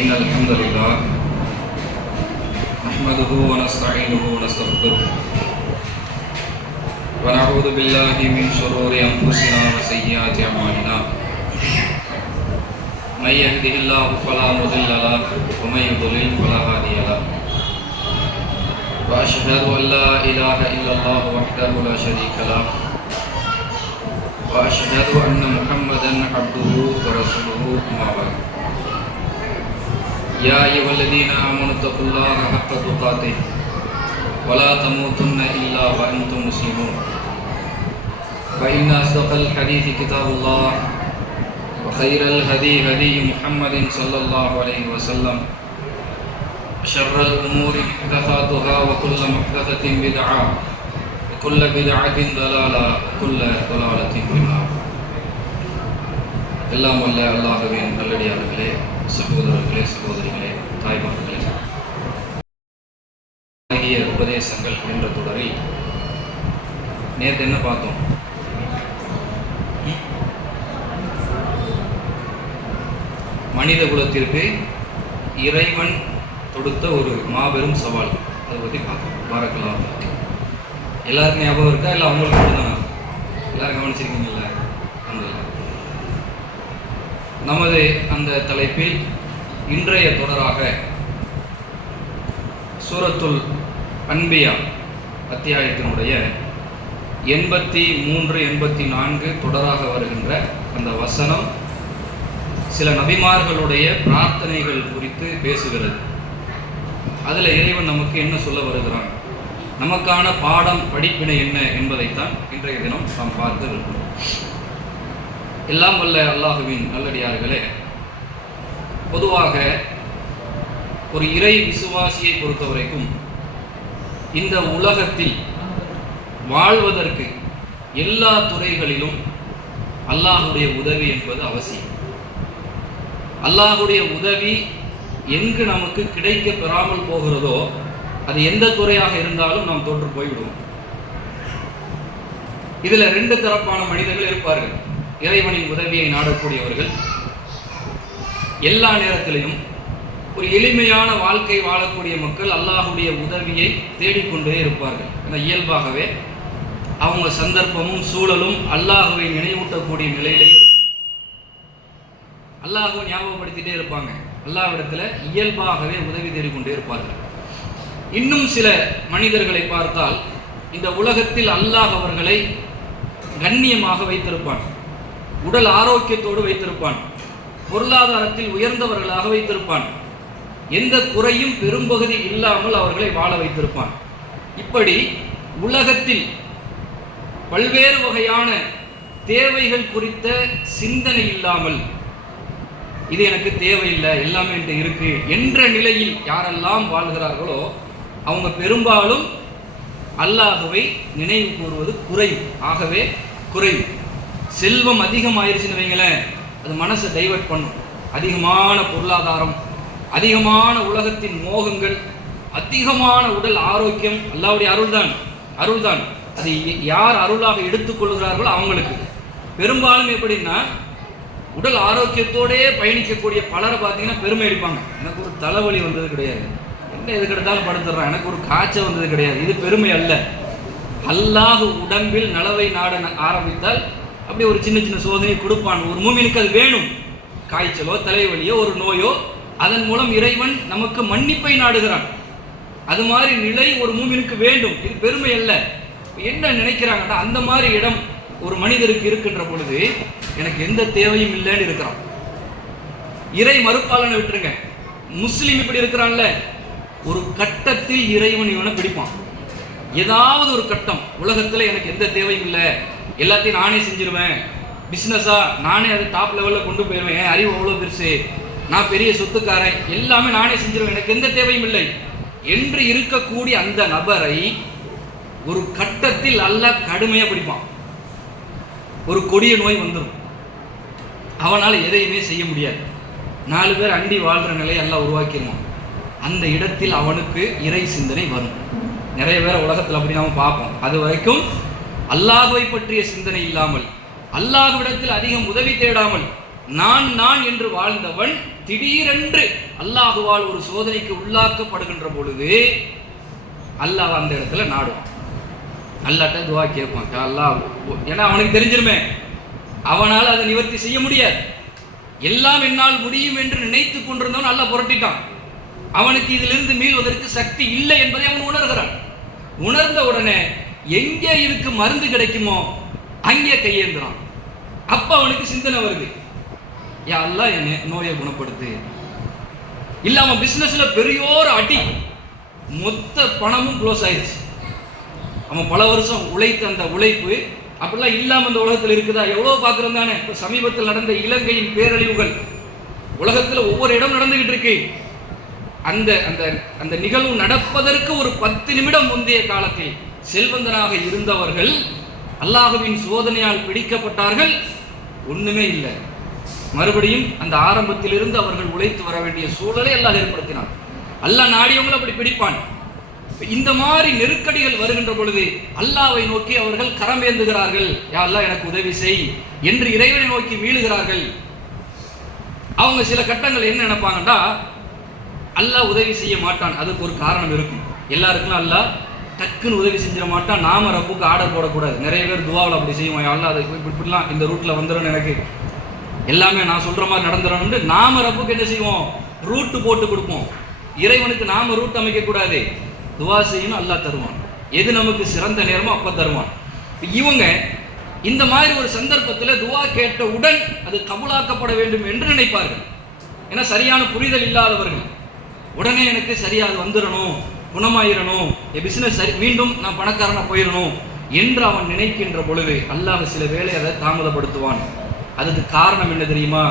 إن الحمد لله نحمده ونستعينه ونستغفره ونعوذ بالله من شرور أنفسنا وسيئات أعمالنا من يهده الله فلا مضل له ومن يضلل فلا هادي له وأشهد أن لا إله إلا الله وحده لا شريك له وأشهد أن محمدا عبده ورسوله أما بعد يا أيها الذين آمنوا اتقوا الله حق تقاته ولا تموتن إلا وأنتم مسلمون فإن أصدق الحديث كتاب الله وخير الهدي هدي محمد صلى الله عليه وسلم شر الأمور محدثاتها وكل محدثة بدعة وكل بدعة ضلالة وكل ضلالة في النار. எல்லாம் வல்ல அல்லாஹ்வின் நல்லடியார்களே, சகோதரர்களே, சகோதரிகளே, தாய்மார்களே, உபதேசங்கள் என்ற தொடரில் நேற்று என்ன பார்த்தோம்? மனித குலத்திற்கு இறைவன் தொடுத்த ஒரு மாபெரும் சவால், அதை பற்றி பார்த்தோம். பாரக்கலாம் எல்லாருக்கும் ஞாபகம் இருக்கா? இல்லை அவங்களுக்கு மட்டும்தானா? எல்லாரும் கவனிச்சிருக்கீங்கல்ல? நமது அந்த தலைப்பில் இன்றைய தொடராக சூரத்துல் அன்பியா அத்தியாயத்தினுடைய 83, 84 தொடராக வருகின்ற அந்த வசனம் சில நபிமார்களுடைய பிரார்த்தனைகள் குறித்து பேசுகிறது. அதில் இறைவன் நமக்கு என்ன சொல்ல வருகிறான், நமக்கான பாடம் படிப்பினை என்ன என்பதைத்தான் இன்றைய தினம் நாம் பார்க்க இருக்கிறோம். எல்லாம் வல்ல அல்லாஹுவின் நல்லடியார்களே, பொதுவாக ஒரு இறை விசுவாசியை பொறுத்தவரைக்கும் இந்த உலகத்தில் வாழ்வதற்கு எல்லா துறைகளிலும் அல்லாஹுடைய உதவி என்பது அவசியம். அல்லாஹுடைய உதவி எங்கு நமக்கு கிடைக்க பெறாமல் போகிறதோ அது எந்த துறையாக இருந்தாலும் நாம் தோற்று போய்விடுவோம். இதுல 2 தரப்பான மனிதர்கள் இருப்பார்கள். இறைவனின் உதவியை நாடக்கூடியவர்கள், எல்லா நேரத்திலையும் ஒரு எளிமையான வாழ்க்கை வாழக்கூடிய மக்கள் அல்லாஹுடைய உதவியை தேடிக்கொண்டே இருப்பார்கள். இயல்பாகவே அவங்க சந்தர்ப்பமும் சூழலும் அல்லாஹுவை நினைவூட்டக்கூடிய நிலையிலேயே இருக்கும். அல்லாஹுவை ஞாபகப்படுத்திட்டே இருப்பாங்க. அல்லாஹ்விடத்தில் இயல்பாகவே உதவி தேடிக்கொண்டே இருப்பார்கள். இன்னும் சில மனிதர்களை பார்த்தால் இந்த உலகத்தில் அல்லாஹ் அவர்களை கண்ணியமாக வைத்திருப்பான், உடல் ஆரோக்கியத்தோடு வைத்திருப்பான், பொருளாதாரத்தில் உயர்ந்தவர்களாக வைத்திருப்பான், எந்த குறையும் பெரும்பகுதி இல்லாமல் அவர்களை வாழ வைத்திருப்பான். இப்படி உலகத்தில் பல்வேறு வகையான தேவைகள் குறித்த சிந்தனை இல்லாமல் இது எனக்கு தேவையில்லை, எல்லாமே என்கிட்ட இருக்கு என்ற நிலையில் யாரெல்லாம் வாழ்கிறார்களோ அவங்க பெரும்பாலும் அல்லாஹுவை நினைவு கூறுவது குறையும். ஆகவே குறையும். செல்வம் அதிகமாயிருச்சுன்னு வைங்களேன், அது மனசை டைவர்ட் பண்ணும். அதிகமான பொருளாதாரம், அதிகமான உலகத்தின் மோகங்கள், அதிகமான உடல் ஆரோக்கியம் அல்லாஹ்வுடைய அருள்தான். அது யார் அருளாக எடுத்துக்கொள்கிறார்களோ அவங்களுக்கு. பெரும்பாலும் எப்படின்னா உடல் ஆரோக்கியத்தோடே பயணிக்கக்கூடிய பலரை பார்த்தீங்கன்னா பெருமை அடிப்பாங்க. எனக்கு ஒரு தலைவலி வந்தது கிடையாது, என்ன எதுக்கு எடுத்தாலும் படுத்துடுறான், எனக்கு ஒரு காய்ச்சல் வந்தது கிடையாது. இது பெருமை அல்ல. அல்லாஹ் உடம்பில் நலவை நாட ஆரம்பித்தால் அப்படி ஒரு சின்ன சின்ன சோதனை கொடுப்பான். ஒரு மூமினுக்கு அது வேணும். காய்ச்சலோ தலைவலியோ ஒரு நோயோ, அதன் மூலம் இறைவன் நமக்கு மன்னிப்பை நாடுகிறான். அது மாதிரி நிலை ஒரு மூமினுக்கு வேண்டும். இது பெருமை அல்ல. என்ன நினைக்கிறாங்கன்னா, அந்த மாதிரி இடம் ஒரு மனிதருக்கு இருக்கின்ற பொழுது எனக்கு எந்த தேவையும் இல்லைன்னு இருக்கிறான். இறை மறுப்பாளனை விட்டுருங்க, முஸ்லீம் இப்படி இருக்கிறான்ல, ஒரு கட்டத்தில் இறைவன் இவனை பிடிப்பான். ஏதாவது ஒரு கட்டம் உலகத்தில் எனக்கு எந்த தேவையும் இல்லை, எல்லாத்தையும் நானே செஞ்சிருவேன், பிஸ்னஸா நானே அதை டாப் லெவலில் கொண்டு போயிடுவேன், அறிவு அவ்வளோ பெருசு, நான் பெரிய சொத்துக்காரன், எல்லாமே நானே செஞ்சிருவேன், எனக்கு எந்த தேவையும் இல்லை என்று இருக்கக்கூடிய அந்த நபரை ஒரு கட்டத்தில் அல்லாஹ் கடுமையாக பிடிப்பான். ஒரு கொடிய நோய் வந்துடும், அவனால் எதையுமே செய்ய முடியாது. 4 பேர் அண்டி வாழ்கிற நிலையை எல்லாம் உருவாக்கிடுவான். அந்த இடத்தில் அவனுக்கு இறை சிந்தனை வரும். நிறைய பேர் உலகத்தில் அப்படி நாம் பார்ப்போம். அது வரைக்கும் அல்லாஹ்வை பற்றிய சிந்தனை இல்லாமல், அல்லாஹ்விடத்தில் அதிகம் உதவி தேடாமல், நான் நான் என்று வாழ்ந்தவன் திடீரென்று அல்லாஹுவால் ஒரு சோதனைக்கு உள்ளாக்கப்படுகின்ற பொழுது அல்லாஹ் அந்த இடத்துல நாடுவான். அல்லாட்ட துவா கேட்பான், அல்லாஹ், ஏன்னா அவனுக்கு தெரிஞ்சிருமே அவனால் அதை நிவர்த்தி செய்ய முடியாது. எல்லாம் என்னால் முடியும் என்று நினைத்து கொண்டிருந்தவன் அல்லாஹ் புரட்டிட்டான். அவனுக்கு இதிலிருந்து மீள்வதற்கு சக்தி இல்லை என்பதை அவன் உணர்கிறான். உணர்ந்த உடனே எங்கே இதுக்கு மருந்து கிடைக்குமோ அங்கே கையேந்துறான். அப்ப அவனுக்கு சிந்தனை வருது, யா அல்லாஹ் என் நோயை குணப்படுத்து. இல்ல அவன் பிசினஸ்ல பெரியோர் அடி, மொத்த பணமும் க்ளோஸ் ஆயிடுச்சு. அவன் பல வருஷம் உழைத்த அந்த உழைப்பு அப்படிலாம் இல்லாம அந்த உலகத்தில் இருக்குதா? எவ்வளவு பார்க்கிறோம் தானே. இப்ப சமீபத்தில் நடந்த இலங்கையின் பேரழிவுகள் உலகத்தில் ஒவ்வொரு இடம் நடந்துகிட்டு இருக்கு. அந்த அந்த அந்த நிகழ்வு நடப்பதற்கு ஒரு 10 நிமிடம் முந்தைய காலத்தில் செல்வந்தனாக இருந்தவர்கள் அல்லாஹ்வின் சோதனையால் பிடிக்கப்பட்டார்கள். ஒண்ணுமே இல்லை. மறுபடியும் அந்த ஆரம்பத்திலிருந்து அவர்கள் உழைத்து வர வேண்டிய சூழலை அல்லாஹ் ஏற்படுத்தினான். அல்லாஹ் நாடியவங்களை அப்படி பிடிப்பான். இந்த மாதிரி நெருக்கடிகள் வருகின்ற பொழுது அல்லாஹ்வை நோக்கி அவர்கள் கரமேந்துகிறார்கள். யா அல்லாஹ் எனக்கு உதவி செய் என்று இறைவனை நோக்கி மீளுகிறார்கள். அவங்க சில கட்டங்கள் என்ன நினைப்பாங்கன்னா, அல்லாஹ் உதவி செய்ய மாட்டான், அதுக்கு ஒரு காரணம் இருக்கும். எல்லாருக்கும் அல்லாஹ் டக்குன்னு உதவி செஞ்சிட மாட்டான். நாம ரப்புக்கு ஆர்டர் போடக்கூடாது. நிறைய பேர் துவாவில் அப்படி செய்வோம், அல்லாஹ் அதை இப்படிலாம் இந்த ரூட்ல வந்துடும், எனக்கு எல்லாமே நான் சொல்ற மாதிரி நடந்துடும். நாம ரப்புக்கு என்ன செய்வோம், ரூட்டு போட்டு கொடுப்போம். இறைவனுக்கு நாம ரூட் அமைக்க கூடாது. துவா செய்யணும், அல்லாஹ் தருவான். எது நமக்கு சிறந்த நேரமோ அப்ப தருவான். இவங்க இந்த மாதிரி ஒரு சந்தர்ப்பத்தில் துவா கேட்டவுடன் அது கபூலாக்கப்பட வேண்டும் என்று நினைப்பார்கள். ஏன்னா சரியான புரிதல் இல்லாதவர்கள். உடனே எனக்கு சரியா அது வந்துடணும், குணமாயிரணும், என் பிசினஸ் சரி, மீண்டும் நான் பணக்காரனா போயிடணும் என்று அவன் நினைக்கின்ற பொழுது அல்லாஹ் சில வேளை அதை தாமதப்படுத்துவான். அதுக்கு காரணம் என்ன தெரியுமா?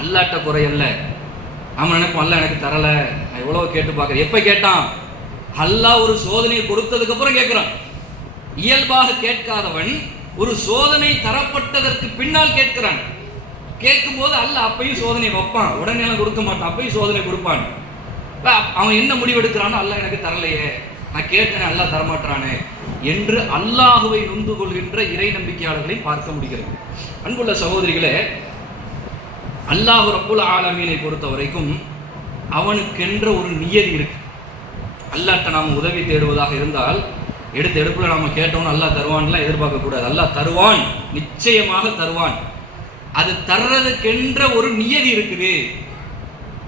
அல்லாட்ட குறையல்ல. அவன் நினைப்பான், அல்லாஹ் எனக்கு தரல, நான் எவ்வளவு கேட்டு பார்க்கிறேன். எப்ப கேட்டான்? அல்லாஹ் ஒரு சோதனையை கொடுத்ததுக்கு அப்புறம் கேட்கிறான். இயல்பாக கேட்காதவன் ஒரு சோதனை தரப்பட்டதற்கு பின்னால் கேட்கிறான். கேட்கும் போது அல்லாஹ் அப்பையும் சோதனை வைப்பான், உடனே எல்லாம் கொடுக்க மாட்டான், அப்பையும் சோதனை கொடுப்பான். அவன் என்ன முடிவெடுக்கிறானோ, அல்லாஹ் எனக்கு தரலையே, நான் கேட்டேன் அல்லாஹ் தரமாட்டானே என்று அல்லாஹுவை நொந்து கொள்கின்ற இறை நம்பிக்கையாளர்களை பார்க்க முடிகிறது. அன்புள்ள சகோதரிகளே, அல்லாஹ் ரப்புல் ஆலமீனை பொறுத்த வரைக்கும் அவனுக்கென்ற ஒரு நியதி இருக்கு. அல்லாஹ்ட்ட நாம் உதவி தேடுவதாக இருந்தால் எடுத்த எடுப்புல நாம கேட்டோம்னு அல்லாஹ் தருவான்லாம் எதிர்பார்க்க கூடாது. அல்லாஹ் தருவான், நிச்சயமாக தருவான். அது தர்றதுக்கென்ற ஒரு நியதி இருக்குது.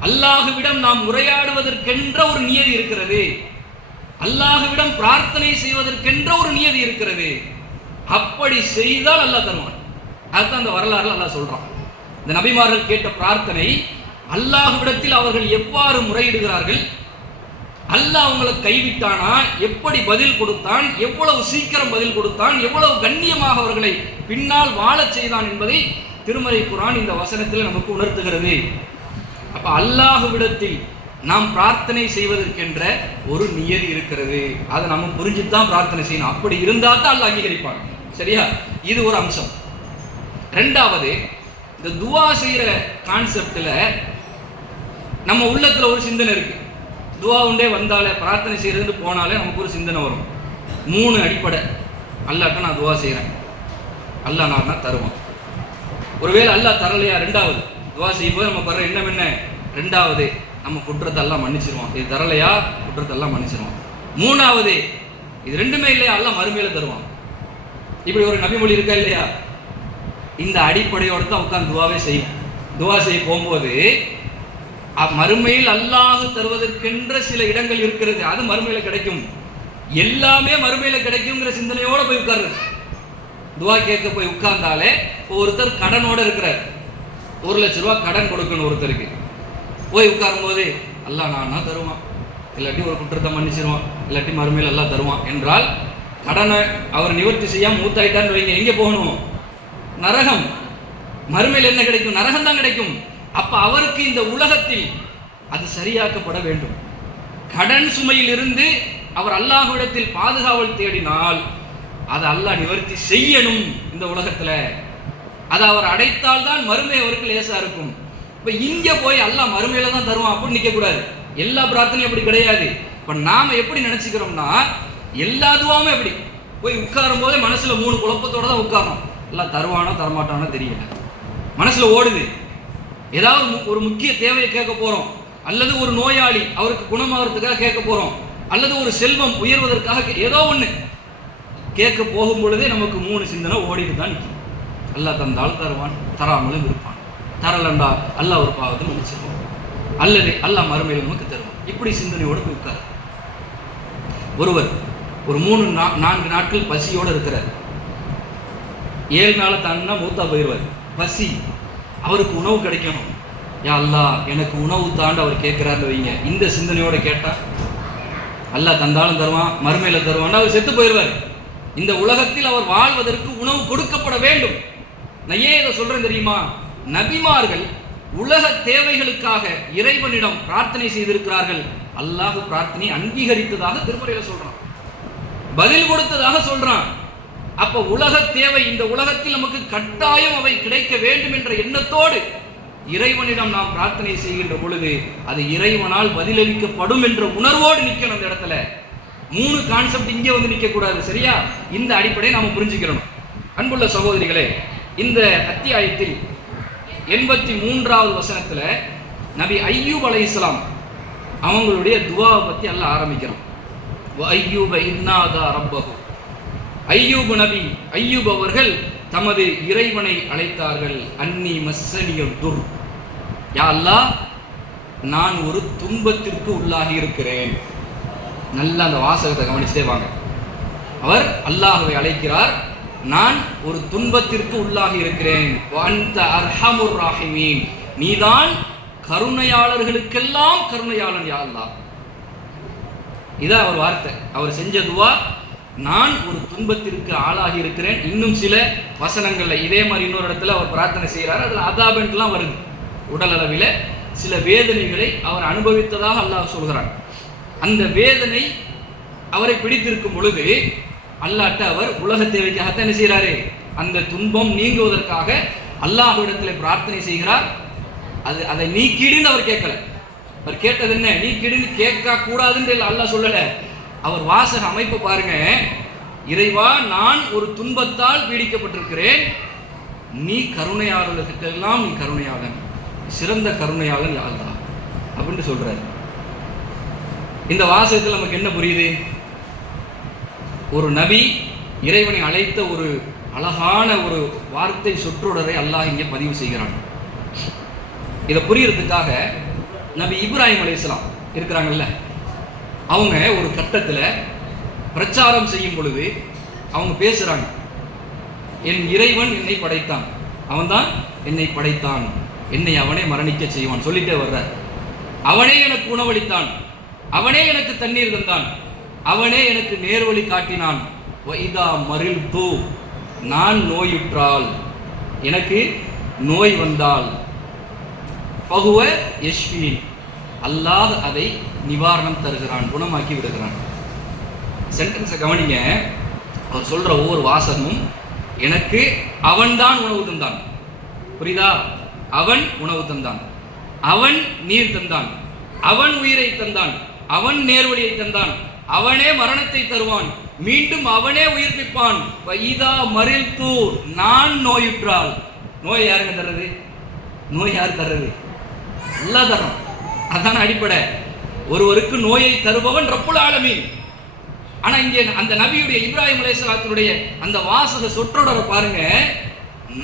அல்லாஹ்விடம் நாம் உரையாடுவதற்கென்ற ஒரு நியதி இருக்கிறது. அல்லாஹ்விடம் பிரார்த்தனை செய்வதற்கென்ற ஒரு நியதி இருக்கிறது. அப்படி செய்தால் அல்லாஹ் தருவான். அதுதான் அந்த வரலாறுல அல்லாஹ் சொல்றான். இந்த நபிமார்கள் கேட்ட பிரார்த்தனை, அல்லாஹ்விடத்தில் அவர்கள் எவ்வாறு முறையிடுகிறார்கள், அல்லாஹ் அவங்களை கைவிட்டானா, எப்படி பதில் கொடுத்தான், எவ்வளவு சீக்கிரம் பதில் கொடுத்தான், எவ்வளவு கண்ணியமாக அவர்களை பின்னால் வாழச் செய்தான் என்பதை திருமறை குர்ஆன் இந்த வசனத்தில் நமக்கு உணர்த்துகிறது. அப்ப அல்லாஹ்விடத்தில் நாம் பிரார்த்தனை செய்வதற்கென்ற ஒரு நியதி இருக்கிறது. அதை நம்ம புரிஞ்சுதான் பிரார்த்தனை செய்யணும். அப்படி இருந்தா தான் அல்லாஹ் அங்கீகரிப்பான். சரியா? இது ஒரு அம்சம். ரெண்டாவது, இந்த துவா செய்யற கான்செப்ட்ல நம்ம உள்ளத்துல ஒரு சிந்தனை இருக்கு. துவா உண்டே வந்தாலே, பிரார்த்தனை செய்யறது போனாலே நமக்கு ஒரு சிந்தனை வரும். 3 அடிப்படை. அல்லாஹ்ட்ட நான் துவா செய்யறேன், அல்லாஹ் நான் தருவான். ஒருவேளை அல்லாஹ் தரலையா, ரெண்டாவது துவா செய்யும்போது நம்ம வர்ற எண்ணம் என்ன? ரெண்டாவது, நம்ம குற்றத்தை எல்லாம் மன்னிச்சிருவான். இது தரலையா, குற்றத்தை எல்லாம் மன்னிச்சிருவான். மூணாவது, இது ரெண்டுமே இல்லையா, அல்லாஹ் மறுமையில தருவான். இப்படி ஒரு நபிமொழி இருக்கா இல்லையா? இந்த அடிப்படையோடு தான் உட்கார்ந்து துவாவே செய்யும். துவா செய்ய போகும்போது மறுமையில் அல்லாஹ் தருவதற்கென்ற சில இடங்கள் இருக்கிறது, அது மறுமையில கிடைக்கும். எல்லாமே மறுமையில கிடைக்குங்கிற சிந்தனையோட போய் உட்கார்றது. துவா கேட்க போய் உட்கார்ந்தாலே, ஒருத்தர் கடனோட இருக்கிறார், 1 லட்ச ரூபா கடன் கொடுக்கணும் ஒருத்தருக்கு. போய் உட்காரும் போது அல்லாஹ் நான் தருவான், இல்லாட்டி ஒரு குற்றத்தை மன்னிச்சிருவான், இல்லாட்டி மறுமையில் அல்லாஹ் தருவான் என்றால், கடனை அவர் நிவர்த்தி செய்யாம மூத்தாயிட்டான்னு வைங்க, எங்கே போகணும்? நரகம். மறுமையில் என்ன கிடைக்கும்? நரகம் தான் கிடைக்கும். அப்ப அவருக்கு இந்த உலகத்தில் அது சரியாக்கப்பட வேண்டும். கடன் சுமையில் இருந்து அவர் அல்லாஹ்விடத்தில் பாதுகாவல் தேடினால் அதை அல்லாஹ் நிவர்த்தி செய்யணும் இந்த உலகத்துல. அதை அவர் அடைத்தால் தான் மறுமை அவருக்கு லேசா இருக்கும். இப்ப இங்க போய் அல்லாஹ் மறுமையில தான் தருவான் அப்படின்னு நிக்க கூடாது. எல்லா பிரார்த்தனையும் அப்படி கிடையாது. இப்ப நாம எப்படி நினைச்சுக்கிறோம்னா, எல்லா துவாமே அப்படி போய் உட்காரும் போதே மனசுல 3 குழப்பத்தோட தான் உட்காரணும். எல்லாம் தருவானோ தரமாட்டானோ தெரியல. மனசுல ஓடுது. ஏதாவது ஒரு முக்கிய தேவையை கேட்க போறோம், அல்லது ஒரு நோயாளி அவருக்கு குணமாகறதுக்காக கேட்க போறோம், அல்லது ஒரு செல்வம் உயர்வதற்காக ஏதோ ஒண்ணு கேட்க போகும் பொழுதே நமக்கு 3 சிந்தனை ஓடிட்டு தான் நிற்கும். அல்லாஹ் தந்தால் தருவான், தராமலும் இருப்பான். தரலண்டா அல்லாஹ் ஒரு பாவத்தை முடிச்சிருவான், அல்லது அல்லாஹ் மறுமையில் நமக்கு தருவான். இப்படி சிந்தனையோடு போய் உட்கார். ஒருவர் ஒரு 3-4 நாட்கள் பசியோடு இருக்கிறார். 7 நாளை தாண்டினா மூத்தா போயிடுவார். பசி, அவருக்கு உணவு கிடைக்கணும். யா அல்லாஹ் எனக்கு உணவு தாண்ட அவர் கேட்கிறாருன்னு வைங்க. இந்த சிந்தனையோட கேட்டா அல்லாஹ் தந்தாலும் தருவான், மறுமையில தருவான், அவர் செத்து போயிடுவார். இந்த உலகத்தில் அவர் வாழ்வதற்கு உணவு கொடுக்கப்பட வேண்டும். நான் ஏன் இதை சொல்றேன் தெரியுமா? நபிமார்கள் உலக தேவைகளுக்காக இறைவனிடம் பிரார்த்தனை செய்திருக்கிறார்கள். அல்லாஹ் பிரார்த்தனை அங்கீகரித்ததாக திருமறையில சொல்றான், பதில் கொடுத்ததாக சொல்றான். அப்ப உலக தேவை, இந்த உலகத்தில் நமக்கு கட்டாயம் அவை கிடைக்க வேண்டும் என்ற எண்ணத்தோடு இறைவனிடம் நாம் பிரார்த்தனை செய்கின்ற பொழுது அது இறைவனால் பதிலளிக்கப்படும் என்ற உணர்வோடு நிற்கணும். அந்த இடத்துல 3 கான்செப்ட் இங்கே வந்து நிற்க கூடாது. சரியா? இந்த அடிப்படையை நாம புரிஞ்சுக்கிறோம். அன்புள்ள சகோதரிகளே, இந்த அத்தியாயத்தில் 83வது வசனத்துல நபி அய்யூப் அலைஹிஸ்ஸலாம் அவங்களுடைய துஆவை பத்தி அல்லாஹ் ஆரம்பிக்கிறான். அய்யூப இன்னாதா ரப்பஹு. அய்யூப் நபி, அய்யூப் அவர்கள் தமது இறைவனை அழைத்தார்கள். அன்னி மஸ்ஸனியத் துர். யா அல்லாஹ், நான் ஒரு துன்பத்திற்கு உள்ளாகி இருக்கிறேன். நல்லா அந்த வாசகத்தை கவனிச்சுட்டே வாங்க. அவர் அல்லாஹ்வை அழைக்கிறார். நான் ஒரு துன்பத்திற்கு உள்ளாகி இருக்கிறேன். வஅன்த அர்ஹமுர் ராஹிமீன். நீதான் கருணையாளர்களுக்கெல்லாம் கருணையாளன் யா அல்லாஹ். இதான் அவர் வார்த்தை. அவர் செஞ்ச துவா, நான் ஒரு துன்பத்திற்கு ஆளாகி இருக்கிறேன். இன்னும் சில வசனங்கள்ல இதே மாதிரி இன்னொரு இடத்துல அவர் பிரார்த்தனை செய்கிறார். அதுல அதாபென்ட்லாம் வருது. உடல் அளவில் சில வேதனைகளை அவர் அனுபவித்ததாக அல்லாஹ் சொல்கிறான். அந்த வேதனை அவரை பிடித்திருக்கும் பொழுது அல்லாஹ்ட்ட அவர் உலக தேவைக்காகத்தான் என்ன செய்கிறாரு? அந்த துன்பம் நீங்குவதற்காக அல்லாஹ்விடத்தில் பிரார்த்தனை செய்கிறார். அதை நீக்கிடுன்னு அவர் கேட்கல. அவர் கேட்டது என்ன? நீக்கிடுன்னு கேட்க கூடாதுன்னு அல்லாஹ் சொல்லல. அவர் வாசக அமைப்பு பாருங்க. இறைவா, நான் ஒரு துன்பத்தால் பீடிக்கப்பட்டிருக்கிறேன். நீ கருணையாளர்களுக்கெல்லாம் நீ கருணையாளன், சிறந்த கருணையாளன் யா அல்லாஹ் அப்படின்னு சொல்றாரு. இந்த வாசகத்தில் நமக்கு என்ன புரியுது? ஒரு நபி இறைவனை அழைத்த ஒரு அழகான ஒரு வார்த்தை சொற்றொடரை அல்லாஹ் இங்கே பதிவு செய்கிறான். இதை புரியறதுக்காக நபி இப்ராஹிம் அலைஹிஸ்ஸலாம் இருக்கிறாங்கல்ல, அவங்க ஒரு கட்டத்தில் பிரச்சாரம் செய்யும் பொழுது அவங்க பேசுறாங்க. என் இறைவன் என்னை படைத்தான், அவன்தான் என்னை படைத்தான், என்னை அவனே மரணிக்க செய்வான் சொல்லிட்டே வர்றார். அவனே எனக்கு உணவளித்தான், அவனே எனக்கு தண்ணீர் தந்தான், அவனே எனக்கு நேர்வழி காட்டினான். வைதா மரில் தூ, நான் நோயுற்றால், எனக்கு நோய் வந்தால், பகுவ யஷ்வீன், அல்லாஹ் அதை நிவாரணம் தருகிறான், குணமாக்கி விடுகிறான். சென்டென்ஸை கவனிங்க. அவர் சொல்ற ஒவ்வொரு வாசகமும் எனக்கு அவன்தான் உணவு தந்தான். புரியுதா? அவன் உணவு தந்தான், அவன் நீர் தந்தான், அவன் உயிரை தந்தான், அவன் நேர்வழியை தந்தான், அவனே மரணத்தை தருவான், மீண்டும் அவனே உயிர்ப்பிப்பான். வைதா மரில் தூ, நான் நோயுற்றால். நோய் யாருங்க தர்றது? நோய் யார் தர்றது? அல்லாஹ் தர்றான். அதான அடிப்படை. ஒருவருக்கு நோயை தருபவன் ரப்புல் ஆலமீன். ஆனா இங்கே அந்த நபியுடைய இப்ராஹிம் அலைஹிஸ்ஸலாத்துடைய அந்த வாசக சொற்றொடரை பாருங்க.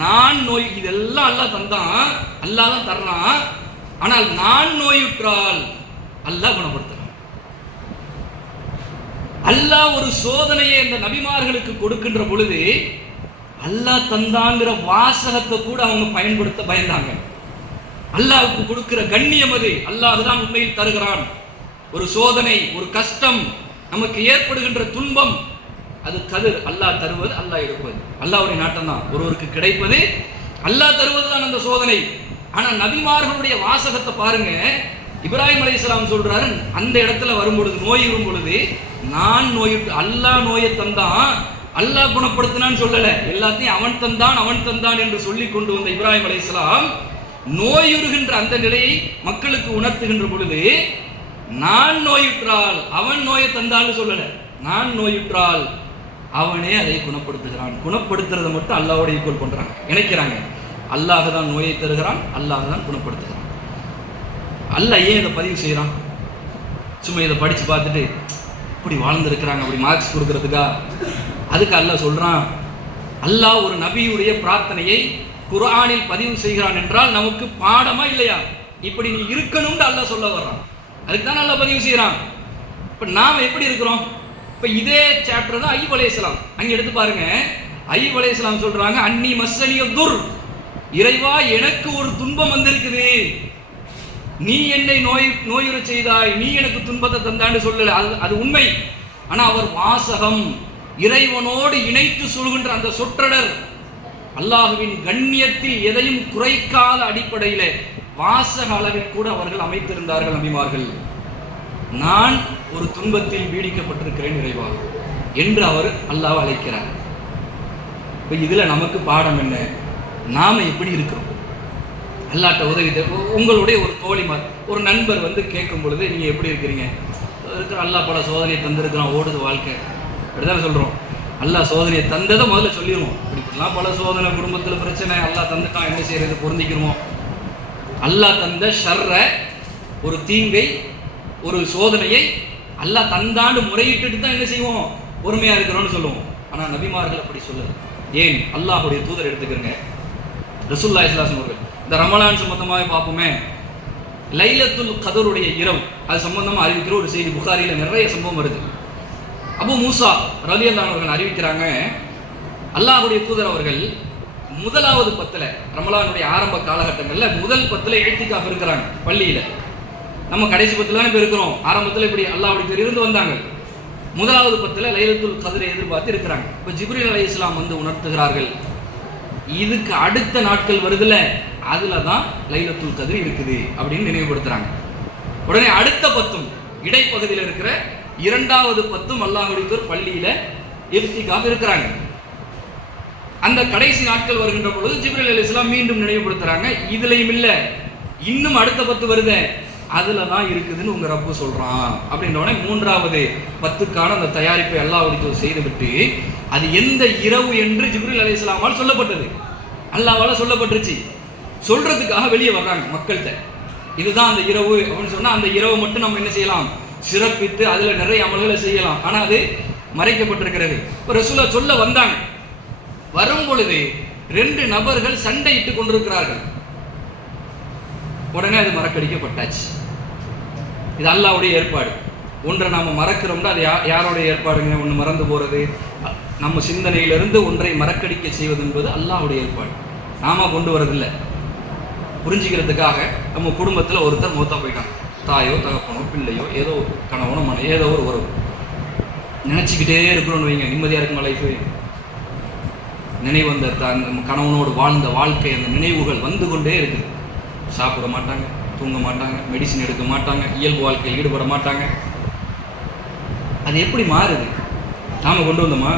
நான் நோய், இதெல்லாம் அல்லாஹ் தந்தான், அல்லாஹ் தான் தர்றான். ஆனால் நான் நோயுற்றால் அல்லாஹ் குணப்படுத்துறான். அல்லாஹ் ஒரு சோதனையை இந்த நபிமார்களுக்கு கொடுக்கின்ற பொழுது அல்லாஹ் தந்தாங்கிற வாசகத்தை கூட அவங்க பயன்படுத்த பயந்தாங்க. அல்லாஹ்வுக்கு கொடுக்கிற கண்ணியம் அது. அல்லாஹ் தான் உண்மையில் தருகிறான். ஒரு சோதனை, ஒரு கஷ்டம், நமக்கு ஏற்படுகின்ற துன்பம், அது கதிர். அல்லாஹ் தருவது, அல்லாஹ் எடுப்பது, அல்லாஹ்வுடைய நாட்டம் தான். ஒருவருக்கு கிடைப்பது அல்லாஹ் தருவது தான் அந்த சோதனை. ஆனா நபிமார்களுடைய வாசகத்தை பாருங்க. இப்ராஹிம் அலைஹிஸ்ஸலாம் சொல்றாரு, அந்த இடத்துல வரும்பொழுது, நோய் வரும் பொழுது, நான் நோயுற்று, அல்லாஹ் நோயை தந்தான், அல்லாஹ் குணப்படுத்தினான்னு சொல்லல, எல்லாத்தையும் அவன் தந்தான் அவன் தந்தான் என்று சொல்லி கொண்டு வந்த இப்ராஹிம் அலைஹிஸ்ஸலாம் நோயுறுகின்ற அந்த நிலையை மக்களுக்கு உணர்த்துகின்ற பொழுது, நான் நோயுற்றால் அவன் நோயை தந்தான்னு சொல்லல, நான் நோயுற்றால் அவனே அதை குணப்படுத்துகிறான். குணப்படுத்துறதை மட்டும் அல்லாஹ்வோட ஈக்குவல் பண்றாங்க, இணைக்கிறாங்க. அல்லாஹ் தான் நோயை தருகிறான், அல்லாஹ் தான் குணப்படுத்துகிறான். அல்லாஹ் ஏன் இதை பதிவு செய்கிறான்? சும்மா இதை படித்து பார்த்துட்டு இப்படி வாழ்ந்துருக்கிறாங்க அப்படி மார்க்ஸ் கொடுக்கறதுக்கா? அதுக்கு அல்லாஹ் சொல்கிறான். அல்லாஹ் ஒரு நபியுடைய பிரார்த்தனையை குர்ஆனில் பதிவு செய்கிறான் என்றால் நமக்கு பாடமா இல்லையா? இப்படி நீ இருக்கணும்னு அல்லாஹ் சொல்ல வர்றான். அதுக்கு தான் அல்லாஹ் பதிவு செய்கிறான். இப்போ நாம் எப்படி இருக்கிறோம்? இப்போ இதே சாப்டர் தான் ஐயூப் அலைஹிஸ்ஸலாம். அங்கே எடுத்து பாருங்க. ஐயூப் அலைஹிஸ்ஸலாம் சொல்றாங்க, அன்னி மஸ்ஸனிய துர், இறைவா எனக்கு ஒரு துன்பம் வந்திருக்குது, நீ என்னை நோயுற செய்தாய், நீ எனக்கு துன்பத்தை தந்தான்னு சொல்லல. அது உண்மை. ஆனா அவர் வாசகம் இறைவனோடு இணைத்து சொல்கின்ற அந்த சொற்றொடர் அல்லாஹுவின் கண்ணியத்தில் எதையும் குறைக்காத அடிப்படையில் வாசக அளவில் கூட அவர்கள் அமைத்திருந்தார்கள் நபிமார்கள். நான் ஒரு துன்பத்தில் பீடிக்கப்பட்டிருக்கிறேன் இறைவா என்று அவர் அல்லாஹ் அழைக்கிறார். இப்போ இதில் நமக்கு பாடம் என்ன? நாம் எப்படி இருக்கிறோம்? அல்லாட்ட உதவி உங்களுடைய ஒரு தோழிமார், ஒரு நண்பர் வந்து கேட்கும் பொழுது நீங்கள் எப்படி இருக்கிறீங்க? இருக்கிற அல்லாஹ் பல சோதனையை தந்திருக்கிறான், ஓடுது வாழ்க்கை, அப்படிதானே சொல்கிறோம். அல்லாஹ் சோதனையை தந்ததை முதல்ல சொல்லிடுவோம். இப்படிலாம் பல சோதனை, குடும்பத்தில் பிரச்சனை, அல்லாஹ் தந்துட்டான், என்ன செய்யறது, பொருந்திக்கிறோம். அல்லாஹ் தந்த ஷர்ரை, ஒரு தீங்கை, ஒரு சோதனையை அல்லாஹ் தந்தாண்டு முறையிட்டு தான் என்ன செய்வோம், பொறுமையாக இருக்கிறோம்னு சொல்லுவோம். ஆனால் நபிமார்கள் அப்படி சொல்லுது. ஏன்? அல்லாஹுடைய தூதர் எடுத்துக்கிறங்க, ரசூலுல்லாஹி ஸல்லல்லாஹு அலைஹி வஸல்லம். இந்த ரமலான் சம்பந்தமாக பார்ப்போமே, லைலத்துல் கதருடைய இரவு, அது சம்பந்தமாக அறிவிக்கிற ஒரு செய்தி புகாரியில் நிறைய சம்பவம் வருது. அபு மூசா ரலியல்லாஹு அவர்கள் அறிவிக்கிறாங்க, அல்லாஹுடைய தூதர் அவர்கள் முதலாவது பத்தில், ரமலானுடைய ஆரம்ப காலகட்டங்களில் முதல் பத்தில் இழ்த்திகாஃப் இருக்கிறாங்க பள்ளியில். நம்ம கடைசி பத்தில் தான் இப்போ இருக்கிறோம். ஆரம்பத்தில் இப்படி அல்லாஹ்வுடைய தூதர் இருந்து வந்தாங்க. முதலாவது பத்தில் லைலத்துல் கதரை எதிர்பார்த்து இருக்கிறாங்க. இப்போ ஜிப்ரீல் அலைஹிஸ்ஸலாம் வந்து உணர்த்துகிறார்கள், இதுக்கு அடுத்த நாட்கள் வருதுல, அதில் தான் லைலத்துல் கத்ர் இருக்குது அப்படின்னு நினைவுபடுத்துகிறாங்க. உடனே அடுத்த பத்தும், இடைப்பகுதியில் இருக்கிற இரண்டாவது பத்தும் அல்லாஹ்வுடைய தூதர் பள்ளியில் இஃப்திகாஃப் இருக்கிறாங்க. அந்த கடைசி நாட்கள் வருகின்ற பொழுது ஜிப்ரீல் அலைஹிஸ்ஸலாம் மீண்டும் நினைவுபடுத்துறாங்க, இதுலையும் இல்லை, இன்னும் அடுத்த பத்து வருது, அதுல தான் இருக்குதுன்னு உங்க ரப்பு சொல்றான் அப்படின்றவனே மூன்றாவது பத்துக்கான அந்த தயாரிப்பை அல்லாஹ்வுடைய செய்துவிட்டு, அது எந்த இரவு என்று ஜிப்ரீல் அலைஹிஸ்ஸலாமால் சொல்லப்பட்டது, அல்லாஹ்வால சொல்லப்பட்டுருச்சு. சொல்றதுக்காக வெளியே வர்றாங்க மக்கள்கிட்ட, இதுதான் அந்த இரவு அப்படின்னு சொன்னா, அந்த இரவு மட்டும் நம்ம என்ன செய்யலாம், சிறப்பித்து அதுல நிறைய அமல்களை செய்யலாம். ஆனா அது மறைக்கப்பட்டிருக்கிறது. இப்போ ரசூலுல்லாஹ் சொல்ல வந்தாங்க. வரும் பொழுது 2 நபர்கள் சண்டையிட்டு கொண்டிருக்கிறார்கள். உடனே அது மறக்கடிக்கப்பட்டாச்சு. இது அல்லாஹ்வுடைய ஏற்பாடு. ஒன்றை நாம் மறக்கிறோம்னா அது யாரோடைய ஏற்பாடுங்க? ஒன்று மறந்து போகிறது, நம்ம சிந்தனையிலிருந்து ஒன்றை மறக்கடிக்க செய்வது என்பது அல்லாஹ்வுடைய ஏற்பாடு. நாம கொண்டு வரதில்லை. புரிஞ்சுக்கிறதுக்காக நம்ம குடும்பத்தில் ஒருத்தர் மூத்தா போயிட்டாங்க, தாயோ தகப்பனோ பிள்ளையோ ஏதோ கணவனோ மனைவி ஏதோ ஒரு உறவு, நினச்சிக்கிட்டே இருக்கிறோன்னு வைங்க, நிம்மதியாக இருக்குமா லைஃபு? நினைவு அந்த கணவனோடு வாழ்ந்த வாழ்க்கை, அந்த நினைவுகள் வந்து கொண்டே இருக்குது. சாப்பிட மாட்டாங்க, தூங்க மாட்டாங்க, மெடிசின் எடுக்க மாட்டாங்க, இயல்பு வாழ்க்கையில் ஈடுபட மாட்டாங்க. அது எப்படி மாறுது? நாம கொண்டு வந்தோமா?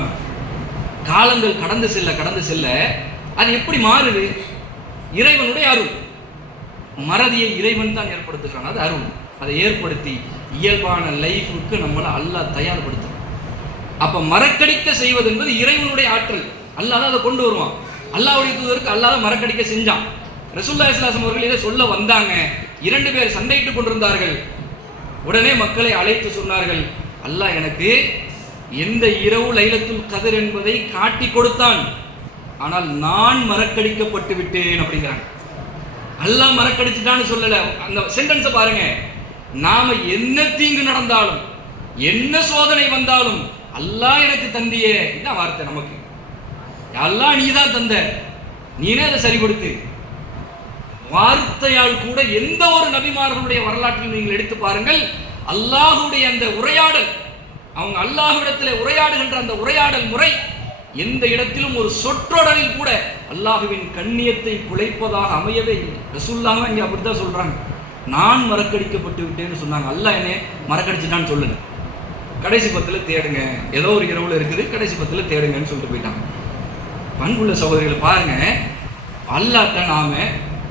காலங்கள் கடந்து செல்ல அது எப்படி மாறுது? இறைவனுடைய அருள். மறதியை இறைவன் தான் ஏற்படுத்துகிறான், அது அருள். அதை ஏற்படுத்தி இயல்பான லைஃபுக்கு நம்மளை அல்லாஹ் தயார்படுத்தும். அப்ப மறக்கடிக்க செய்வது என்பது இறைவனுடைய ஆற்றல். அல்லாஹ் தான் அதை கொண்டு வருவான். அல்லாஹ்வுடைய தூதருக்கு அல்லாஹ் தான் மறக்கடிக்க செஞ்சான். ரசூலுல்லாஹி ஸல்லல்லாஹு அலைஹி வஸல்லம் அவர்கள் இதை சொல்ல வந்தாங்க. 2 பேர் சண்டையிட்டுக் கொண்டிருந்தார்கள். உடனே மக்களை அழைத்து சொன்னார்கள், அல்லாஹ் எனக்கு எந்த இரவு லைலத்துல் கத்ர் என்பதை காட்டி கொடுத்தான், ஆனால் நான் மறக்கடிக்கப்பட்டு விட்டேன் அப்படிங்கிறாங்க. அல்லாஹ் மறக்கடிச்சுட்டான்னு சொல்லல. அந்த சென்டென்ஸை பாருங்க. நாம என்ன தீங்கு நடந்தாலும், என்ன சோதனை வந்தாலும், அல்லாஹ் எனக்கு தந்தியே, இதான் வார்த்தை நமக்கு. அல்லாஹ் நீ தான் தந்த, நீனே அதை சரிபடுத்து. வார்த்தையால் கூட எந்த ஒரு நபிமார்களுடைய வரலாற்றில் நீங்கள் எடுத்து பாருங்கள், அல்லாஹுடைய அந்த உரையாடல், அவங்க அல்லாஹ்விடத்தில் உரையாடுகின்ற அந்த உரையாடல் முறை எந்த இடத்திலும் ஒரு சொற்றொடரில் கூட அல்லாஹுவின் கண்ணியத்தை குலைப்பதாக அமையவே இல்லை. ரசூலுல்லாஹ் இங்கே அப்படித்தான் சொல்றாங்க, நான் மறக்கடிக்கப்பட்டு விட்டேன்னு சொன்னாங்க. அல்லாஹ் என்னை மறக்கடிச்சுட்டான்னு சொல்லுங்க, கடைசி பத்தில் தேடுங்க, ஏதோ ஒரு இரவுல இருக்குது, கடைசி பத்தில் தேடுங்கன்னு சொல்லிட்டு போயிட்டாங்க. பண்புள்ள சகோதரிகளை பாருங்க, அல்லாஹ்ட்ட நாம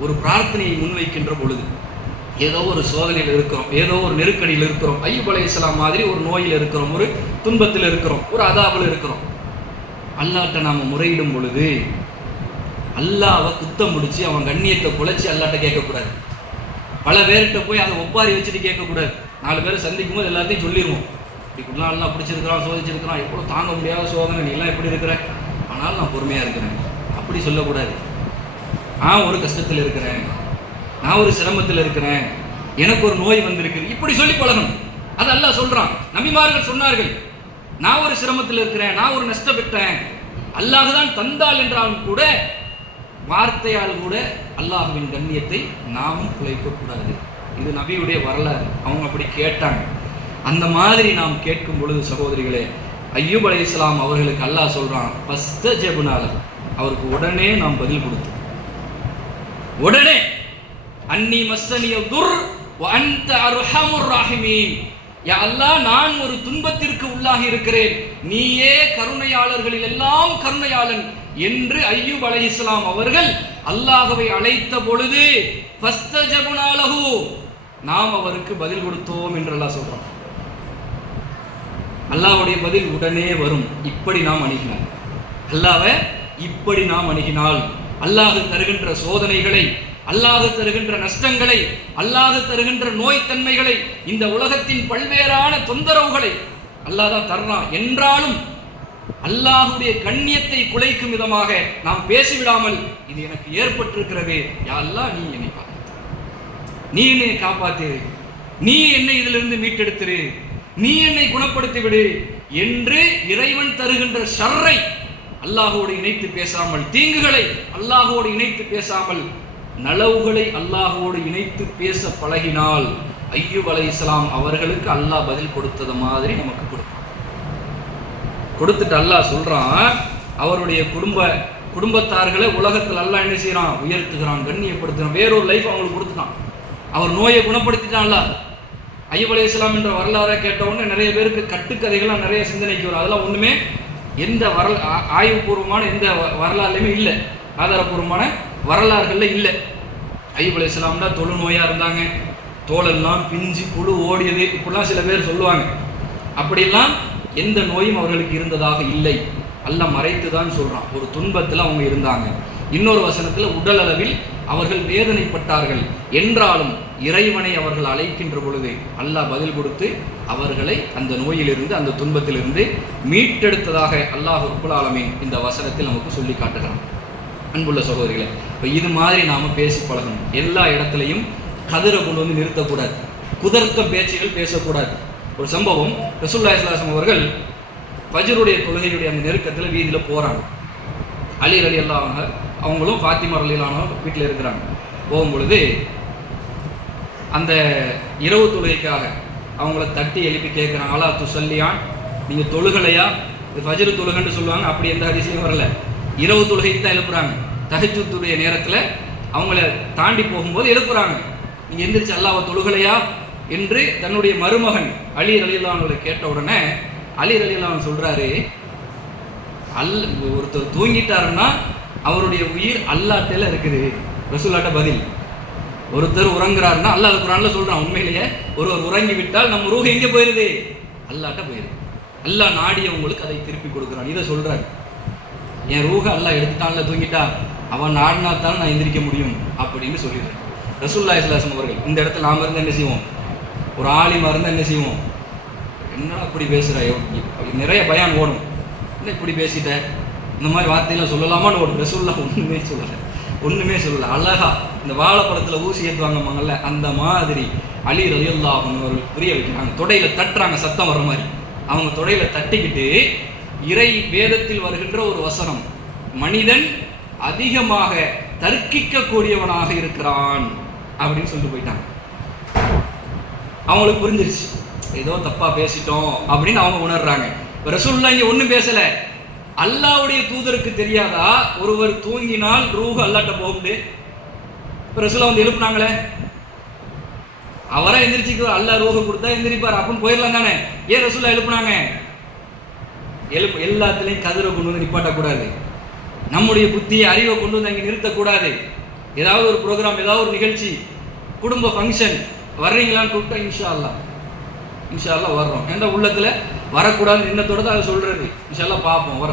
ஒரு பிரார்த்தனையை முன்வைக்கின்ற பொழுது, ஏதோ ஒரு சோதனையில் இருக்கிறோம், ஏதோ ஒரு நெருக்கடியில் இருக்கிறோம், அய்யூப் அலைஹிஸ்ஸலாம் மாதிரி ஒரு நோயில் இருக்கிறோம், ஒரு துன்பத்தில் இருக்கிறோம், ஒரு அதாபில் இருக்கிறோம், அல்லாஹ்ட்ட நாம முறையிடும் பொழுது அல்லாவை குத்தம் முடிச்சு அவன் கண்ணியத்தை குலைச்சி அல்லாட்ட கேட்கக்கூடாது. பல பேர்கிட்ட போய் அதை ஒப்பாரி வச்சுட்டு கேட்கக்கூடாது. 4 பேரை சந்திக்கும் போது எல்லாத்தையும் சொல்லிடுவோம், இப்படிலாம் எல்லாம் பிடிச்சிருக்கிறான், சோதிச்சிருக்கிறான், எவ்வளோ தாங்க முடியாத சோதனை, நீ எல்லாம் எப்படி இருக்கிற, ஆனால் நான் பொறுமையாக இருக்கிறேன், அப்படி சொல்லக்கூடாது. நான் ஒரு கஷ்டத்தில் இருக்கிறேன், நான் ஒரு சிரமத்தில் இருக்கிறேன், எனக்கு ஒரு நோய் வந்திருக்கு, இப்படி சொல்லி பழகணும். அது அல்லாஹ் சொல்றான். நபிமார்கள் சொன்னார்கள், நான் ஒரு சிரமத்தில் இருக்கிறேன், நான் ஒரு நஷ்டப்பட்டேன், அல்லாஹ் தான் தந்தால் என்றாலும் கூட வார்த்தையால் கூட அல்லாஹ்வின் கண்ணியத்தை நாமும் குலைக்கக்கூடாது. இது நபியுடைய வரலாறு. அவங்க அப்படி கேட்டாங்க. அந்த மாதிரி நாம் கேட்கும் பொழுது சகோதரிகளே, அய்யூப் அலைஹிஸ்ஸலாம் அவர்களுக்கு அல்லாஹ் சொல்றான், ஃபஸ்தஜப்னா லஹு, அவருக்கு உடனே நாம் பதில் கொடுத்தோம். உடனே அன்னி மஸ்ஸனிய துர் வ அன்த அர்ஹமுர் ராஹிமீன், யா அல்லாஹ், நான் ஒரு துன்பத்திற்கு உள்ளாகி இருக்கிறேன், நீயே கருணையாளர்களில் எல்லாம் கருணையாளன் என்று அய்யூப் அலைஹிஸ்ஸலாம் அவர்கள் அல்லாஹ்வை அழைத்த பொழுது ஃபஸ்தஜப்னா லஹு, நாம் அவருக்கு பதில் கொடுத்தோம் என்று அல்லாஹ் சொல்றான். அல்லாஹ்வுடைய பதில் உடனே வரும். இப்படி நாம் அணுகினால், அல்லாஹ்வை இப்படி நாம் அணுகினால், அல்லாஹ் தருகின்ற சோதனைகளை, அல்லாஹ் தருகின்ற நஷ்டங்களை, அல்லாஹ் தருகின்ற நோய் தன்மைகளை, இந்த உலகத்தின் பல்வேறான தொந்தரவுகளை அல்லாஹ் தான் தர்றான் என்றாலும் அல்லாஹ்வுடைய கண்ணியத்தை குலைக்கும் விதமாக நாம் பேசிவிடாமல், இது எனக்கு ஏற்பட்டிருக்கிறது, யா அல்லாஹ் நீ என்னை காப்பாத்து, நீ என்னை காப்பாத்து, நீ என்னை இதிலிருந்து மீட்டெடுத்திரு, நீ என்னை குணப்படுத்தி விடு என்று இறைவன் தருகின்ற ஷர்ரை அல்லாஹ்வோடு இணைத்து பேசாமல், தீங்குகளை அல்லாஹ்வோடு இணைத்து பேசாமல், நலவுகளை அல்லாஹ்வோடு இணைத்து பேச பழகினால் அய்யூப் அலைஹிஸ்ஸலாம் அவர்களுக்கு அல்லாஹ் பதில் கொடுத்தது மாதிரி நமக்கு கொடுப்பான். கொடுத்துட்டு அல்லாஹ் சொல்றான், அவருடைய குடும்பத்தார்களை உலகத்தில் அல்லாஹ் என்ன செய்யறான், உயர்த்துகிறான், கண்ணியப்படுத்துகிறான், வேறொரு லைஃப் அவங்களுக்கு கொடுத்துட்டான். அவர் நோயை குணப்படுத்திட்டான் அல்லாஹ். அய்யூப் அலைஹிஸ்ஸலாம் என்ற வரலாறை கேட்ட உடனே நிறைய பேருக்கு கட்டுக்கதைகள்லாம் நிறைய சிந்தனைக்கு வரும். அதெல்லாம் ஒண்ணுமே எந்த ஆய்வுபூர்வமான எந்த வரலாறுலையுமே இல்லை, ஆதாரபூர்வமான வரலாறுகள்ல இல்லை. அய்யூப் அலைஹிஸ்ஸலாம் தான் தொழுநோயா இருந்தாங்க, தோலெல்லாம் பிஞ்சு புழு ஓடியது, இப்படிலாம் சில பேர் சொல்லுவாங்க. அப்படிலாம் எந்த நோயும் அவர்களுக்கு இருந்ததாக இல்லை, அல்லாஹ் மறைத்து தான் சொல்றான். ஒரு துன்பத்தில் அவங்க இருந்தாங்க. இன்னொரு வசனத்தில் உடல் அளவில் அவர்கள் வேதனைப்பட்டார்கள் என்றாலும் இறைவனை அவர்கள் அழைக்கின்ற பொழுது அல்லாஹ் பதில் கொடுத்து அவர்களை அந்த நோயிலிருந்து, அந்த துன்பத்திலிருந்து மீட்டெடுத்ததாக அல்லாஹ் ரப்புல் ஆலமீன் இந்த வசனத்தில் நமக்கு சொல்லி காட்டுகிறான். அன்புள்ள சகோதரிகளை, இப்போ இது மாதிரி நாம் பேசி பழகணும். எல்லா இடத்துலையும் கதிரை கொண்டு வந்து நிறுத்தக்கூடாது, குதர்க்க பேச்சுகள் பேசக்கூடாது. ஒரு சம்பவம், ரசூலுல்லாஹி ஸல்லல்லாஹு அலைஹி வஸல்லம் அவர்கள் ஃபஜ்ருடைய தொழுகையுடைய அந்த நெருக்கத்தில் வீதியில் போகிறாங்க. அலி ரலியல்லாஹு அன்ஹு அவங்களும் ஃபாத்திமா ரலியல்லாஹு அன்ஹா வீட்டில் இருக்கிறாங்க. போகும்பொழுது அந்த இரவு தொழுகைக்காக அவங்கள தட்டி எழுப்பி கேட்குறாங்க, அலா துஸல்லியான், நீங்கள் தொழுகலையா? இது ஃபஜ்ரு தொழுகைன்னு சொல்லுவாங்க, அப்படி எந்த ஹதீஸையும் வரல. இரவு தொழுகைக்கு தான் எழுப்புறாங்க. தஹஜ்ஜுதுடைய நேரத்தில் அவங்கள தாண்டி போகும்போது எழுப்புறாங்க, நீங்கள் எந்திரிச்சு அல்லாஹ்வை தொழுகலையா என்று தன்னுடைய மருமகன் அலி ரலியல்லாஹு அன்ஹு கேட்ட உடனே அலி ரலியல்லாஹு அன்ஹு சொல்றாரு, ஒருத்தர் தூங்கிட்டாருன்னா அவருடைய உயிர் அல்லாஹ்ட்ட இருக்குது. ரசூலுல்லாஹ்ட்ட பதில், ஒருத்தர் உறங்குறாருன்னா அல்லாஹ் குர்ஆன்ல சொல்றான், உண்மையிலேயே ஒருவர் உறங்கி விட்டால் நம்ம ரூஹ் எங்கே போயிருது? அல்லாஹ்ட்ட போயிருது. அல்லாஹ் நாடியவங்களுக்கு அதை திருப்பி கொடுக்குறான். இதை சொல்றாரு, என் ரூஹ அல்லாஹ் எடுத்துட்டான்ல, தூங்கிட்டா, அவன் நாடினாத்தான் நான் எந்திரிக்க முடியும் அப்படின்னு சொல்லிடுறேன். ரசூலுல்லாஹி ஸல்லல்லாஹு அலைஹி வஸல்லம் அவர்கள் இந்த இடத்துல நாம இருந்தால் என்ன செய்வோம்? ஒரு ஆலிமா இருந்தால் என்ன செய்வோம்? என்னடா இப்படி பேசுகிற, நிறைய பயான் ஓடும், என்ன இப்படி பேசிட்ட, இந்த மாதிரி வார்த்தையெல்லாம் சொல்லலாமான்னு ஓடும். ரசூலுல்லாஹ் ஒன்றுமே சொல்லலை. அழகா இந்த வாழைப்பழத்தில் ஊசி ஏற்றுவாங்கம்மாங்கல்ல, அந்த மாதிரி அலி ரலியல்லாஹு அன்ஹு அவர்கள் புரிய வைக்கிறாங்க. தொடையில் தட்டுறாங்க, சத்தம் வர்ற மாதிரி. அவங்க தொடையில் தட்டிக்கிட்டு இறை வேதத்தில் வருகின்ற ஒரு வசனம், மனிதன் அதிகமாக தர்க்கிக்கக்கூடியவனாக இருக்கிறான் அப்படின்னு சொல்லிட்டு போயிட்டாங்க. அவங்களுக்கு புரிஞ்சிருச்சு, ஏதோ தப்பா பேசிட்டோம் அப்படின்னு அவங்க உணர்றாங்க. ரசூலுல்லாஹ் இங்க ஒன்றும் பேசல. அல்லாஹ்வுடைய தூதருக்கு தெரியாதா ஒருவர் தூங்கினால் ரூஹ் அல்லாஹ்ட்ட போகுது? இப்போ ரசூலுல்லாஹ் வந்து எழுப்புனாங்களே, அவரா எந்திரிச்சிக்குவார், அல்லாஹ் ரூஹ் கொடுத்தா எந்திரிப்பார் அப்படின்னு போயிடலாம் தானே. ஏன் ரசூலுல்லாஹ் எழுப்புனாங்க? எல்லாத்துலேயும் கதிரை கொண்டு வந்து நிப்பாட்டக்கூடாது, நம்முடைய புத்தியை அறிவை கொண்டு வந்து அங்கே நிறுத்தக்கூடாது. ஏதாவது ஒரு ப்ரோக்ராம், ஏதாவது ஒரு நிகழ்ச்சி, குடும்ப ஃபங்க்ஷன் வர்றீங்களான்னு கூப்பிட்டா இன்ஷா அல்லாஹ் வர்றோம் என்ற உள்ளத்தில் வரக்கூடாதுன்னு எண்ணத்தோடு தான் அதை சொல்கிறது. இன்ஷா அல்லாஹ் பார்ப்போம் வர.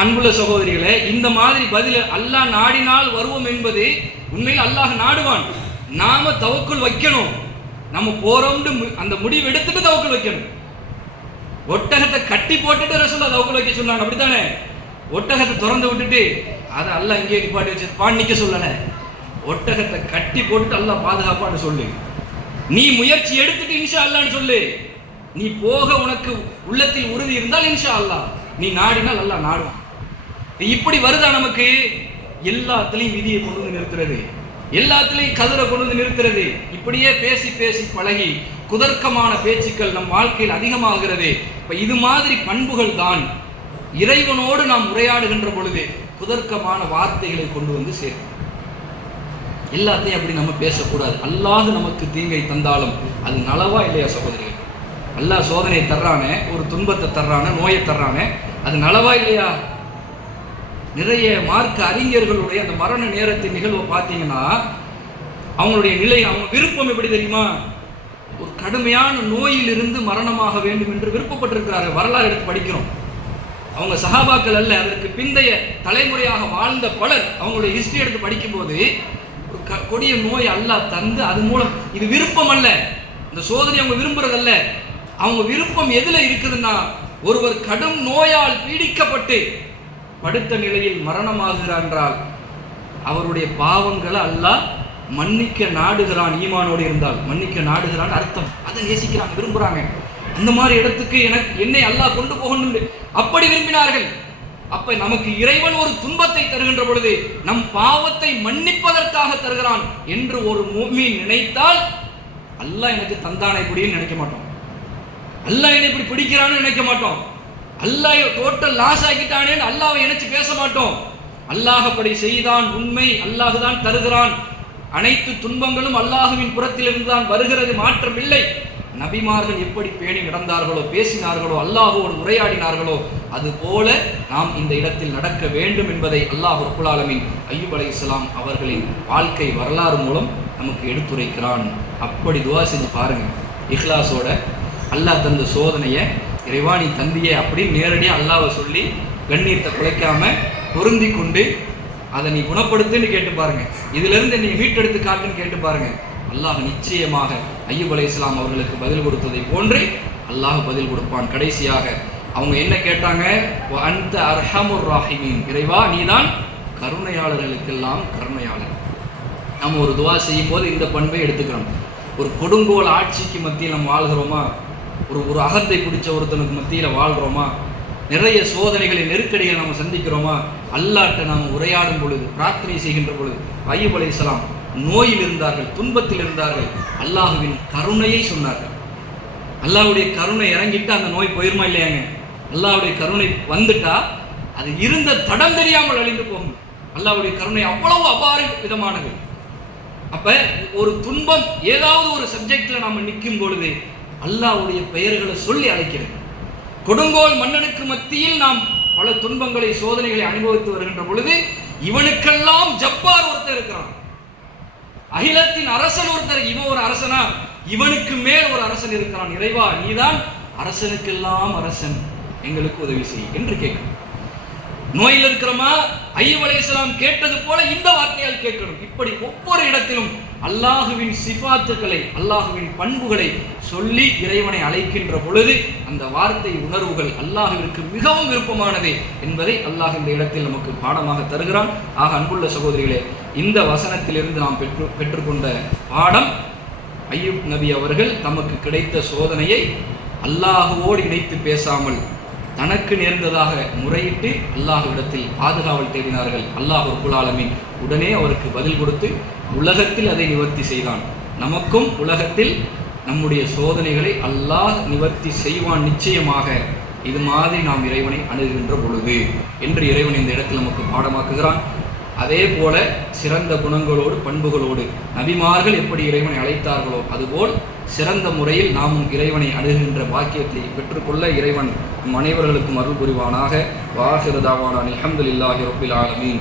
அன்புள்ள சகோதரிகளே, இந்த மாதிரி பதில் அல்லாஹ் நாடினால் வருவோம் என்பது உண்மையில் அல்லாஹ் நாடுவான். நாம தவக்குள் வைக்கணும். நம்ம போறோம்னு அந்த முடிவு எடுத்துட்டு தவக்குள் வைக்கணும். ஒட்டகத்தை கட்டி போட்டுட்டு ரசூலுல்லாஹ் தவக்குள் வைக்க சொன்னாங்க, அப்படித்தானே? ஒட்டகத்தை திறந்து விட்டுட்டு அதை அல்லாஹ் இங்கே நிப்பாட்டி வச்சு பான் நிக்க சொல்லல. ஒட்டகத்தை கட்டி போட்டுட்டு அல்லாஹ் பாதுகாப்பான்னு சொல்லு. நீ முயற்சி எடுத்துட்டு இன்ஷா அல்லாஹ்னு சொல்லு. நீ போக உனக்கு உள்ளத்தில் உறுதி இருந்தால் இன்ஷா அல்லாஹ், நீ நாடினால் அல்லாஹ் நாடுவான். இப்படி வருதா நமக்கு? எல்லாத்துலயும் விதியை கொண்டு வந்து நிறுத்துறது, எல்லாத்துலயும் கதிரை கொண்டு வந்து நிறுத்துறது. இப்படியே பேசி பேசி பழகி குதர்க்கமான பேச்சுக்கள் நம் வாழ்க்கையில் அதிகமாகிறது. இப்ப இது மாதிரி பண்புகள் தான் இறைவனோடு நாம் உரையாடுகின்ற பொழுது குதர்க்கமான வார்த்தைகளை கொண்டு வந்து சேர்க்கும். எல்லாத்தையும் அப்படி நம்ம பேசக்கூடாது. அல்லாஹ் நமக்கு தீங்கை தந்தாலும் அது நலவா இல்லையா சகோதரிகள்? அல்லாஹ் சோதனையை தர்றானே, ஒரு துன்பத்தை தர்றானே, நோயை தர்றானே, அது நலவா இல்லையா? நிறைய மார்க்க அறிஞர்களுடைய அந்த மரண நேரத்தின் நிகழ்வை பார்த்தீங்கன்னா அவங்களுடைய நிலை, அவங்க விருப்பம் எப்படி தெரியுமா? ஒரு கடுமையான நோயிலிருந்து மரணமாக வேண்டும் என்று விருப்பப்பட்டிருக்கிறார்கள். வரலாறு எடுத்து படிக்கிறோம். அவங்க சஹாபாக்கள் அல்ல, அதற்கு பிந்தைய தலைமுறையாக வாழ்ந்த பலர் அவங்களுடைய ஹிஸ்டரி எடுத்து படிக்கும்போது ஒரு கொடிய நோய் அல்லாஹ் தந்து, அது மூலம் இது விருப்பம் அல்ல, இந்த சோதனை அவங்க விரும்புறதல்ல. அவங்க விருப்பம் எதுல இருக்குதுன்னா, ஒருவர் கடும் நோயால் பீடிக்கப்பட்டு படுத்த நிலையில் மரணமாகிறார் என்றால் அவருடைய பாவங்களை அல்லாஹ் மன்னிக்க நாடுகிறான். ஈமானோடு இருந்தால் மன்னிக்க நாடுகிறான் அர்த்தம். அதை நேசிக்கிறாங்க, விரும்புறாங்க. அந்த மாதிரி இடத்துக்கு என்னை அல்லாஹ் கொண்டு போகணும் அப்படி விரும்பினார்கள். அப்ப நமக்கு இறைவன் ஒரு துன்பத்தை தருகின்ற பொழுது நம் பாவத்தை மன்னிப்பதற்காக தருகிறான் என்று ஒரு முஃமின் நினைத்தால் அல்லாஹ் எனக்கு தந்தானை இப்படின்னு நினைக்க மாட்டோம். அல்லாஹ் என்னை இப்படி பிடிக்கிறான்னு நினைக்க மாட்டோம். அல்லாஹ் டோட்டல் லாஸ் ஆகிட்டானே அல்லாஹ்வை நினைச்சு பேச மாட்டோம். அல்லாஹ் அப்படி செய்தான், உண்மை, அல்லாஹ் தான் தருகிறான். அனைத்து துன்பங்களும் அல்லாஹுவின் புறத்திலிருந்து தான் வருகிறது, மாற்றம் இல்லை. நபிமார்கள் எப்படி பேணி நடந்தார்களோ, பேசினார்களோ, அல்லாஹோடு உரையாடினார்களோ, அதுபோல நாம் இந்த இடத்தில் நடக்க வேண்டும் என்பதை அல்லாஹ் ரப்புல் ஆலமீன் அய்யூப் அலைஹிஸ்ஸலாம் அவர்களின் வாழ்க்கை வரலாறு மூலம் நமக்கு எடுத்துரைக்கிறான். அப்படி துஆ செஞ்சு பாருங்க, இஹ்லாஸோட. அல்லாஹ் தந்த சோதனையை இறைவாணி தந்தியே அப்படின்னு நேரடியாக அல்லாஹ்வை சொல்லி கண்ணீரத்தை குலைக்காம பொருந்தி கொண்டு அதை நீ குணப்படுத்துன்னு கேட்டு பாருங்க, இதிலிருந்து நீ மீட்டெடுத்து காட்டுன்னு கேட்டு பாருங்க. அல்லாஹ் நிச்சயமாக அய்யூப் அலைஹிஸ்ஸலாம் அவர்களுக்கு பதில் கொடுத்ததை போன்று அல்லாஹ் பதில் கொடுப்பான். கடைசியாக அவங்க என்ன கேட்டாங்க? அன்த அர்ஹமுர் ராஹிமீன், இறைவா நீதான் கருணையாளர்களுக்கெல்லாம் கருணையாளர். நம்ம ஒரு துஆ செய்யும் போது இந்த பண்பை எடுத்துக்கிறோம். ஒரு கொடுங்கோல் ஆட்சிக்கு மத்தியில் நம்ம வாழ்கிறோமா? ஒரு அகத்தை பிடிச்ச ஒருத்தனுக்கு மத்தியில் வாழ்கிறோமா? நிறைய சோதனைகளை, நெருக்கடிகளை நம்ம சந்திக்கிறோமா? அல்லாஹ்ட்ட நாம் உரையாடும் பொழுது, பிரார்த்தனை செய்கின்ற பொழுது, அய்யூப் அலைஹிஸ்ஸலாம் நோயில் இருந்தார்கள், துன்பத்தில் இருந்தார்கள், அல்லாஹுவின் கருணையை சொன்னார்கள். அல்லாஹ்வுடைய கருணை இறங்கிட்டா அந்த நோய் போயிருமா இல்லையாங்க? அல்லாஹ்வுடைய கருணை வந்துட்டா அது இருந்த தடம் தெரியாமல் அழிந்து போகும். அல்லாஹ்வுடைய கருணை அவ்வளவு அபார விதமானது. அப்ப ஒரு துன்பம் ஏதாவது ஒரு சப்ஜெக்ட்ல நாம நிற்கும் பொழுது அல்லாஹ்வுடைய பெயர்களை சொல்லி அழைக்கிறது. கொடுங்கோல் மன்னனுக்கு மத்தியில் நாம் பல துன்பங்களை, சோதனைகளை அனுபவித்து வருகின்ற பொழுது இவனுக்கெல்லாம் ஜப்பார் ஒருத்தர் இருக்கிறான், அகிலத்தின் அரசன் ஒருத்தர். இவன் ஒரு அரசனா? இவனுக்கு மேல் ஒரு அரசன் இருக்கிறான். இறைவா நீதான் அரசனுக்கெல்லாம் அரசன், எங்களுக்கு உதவி செய் என்று கேட்கணும். நோயில் இருக்கிறோமா? அய்யூப் அலைஹிஸ்ஸலாம் கேட்டது போல இந்த வார்த்தையால் கேட்கணும். இப்படி ஒவ்வொரு இடத்திலும் அல்லாஹுவின் சிஃபாத்துக்களை, அல்லாஹுவின் பண்புகளை சொல்லி இறைவனை அழைக்கின்ற பொழுது அந்த வார்த்தை உணர்வுகள் அல்லாஹுவிற்கு மிகவும் விருப்பமானது என்பதை அல்லாஹ் இந்த இடத்தில் நமக்கு பாடமாக தருகிறான். ஆக அன்புள்ள சகோதரிகளே, இந்த வசனத்திலிருந்து நாம் பெற்றுக்கொண்ட பாடம், அய்யூப் நபி அவர்கள் தமக்கு கிடைத்த சோதனையை அல்லாஹுவோடு இணைத்து பேசாமல் தனக்கு நேர்ந்ததாக முறையிட்டு அல்லாஹ்விடத்தில் பாதுகாவல் தேடினார்கள். அல்லாஹ் ரப்புல் ஆலமீன் உடனே அவருக்கு பதில் கொடுத்து உலகத்தில் அதை நிவர்த்தி செய்தான். நமக்கும் உலகத்தில் நம்முடைய சோதனைகளை அல்லாஹ் நிவர்த்தி செய்வான் நிச்சயமாக, இது மாதிரி நாம் இறைவனை அணுகுகின்ற பொழுது என்று இறைவன் இந்த இடத்தில் நமக்கு பாடமாக்குகிறான். அதே போல சிறந்த குணங்களோடு, பண்புகளோடு நபிமார்கள் எப்படி இறைவனை அழைத்தார்களோ அதுபோல் சிறந்த முறையில் நாமும் இறைவனை அணுகுகின்ற பாக்கியத்தை பெற்றுக்கொள்ள இறைவன் நம் அனைவர்களுக்கும் அருள் புரிவானாக. வாஹிரு தாவானா அல்ஹம்துலில்லாஹி ரப்பில் ஆலமீன்.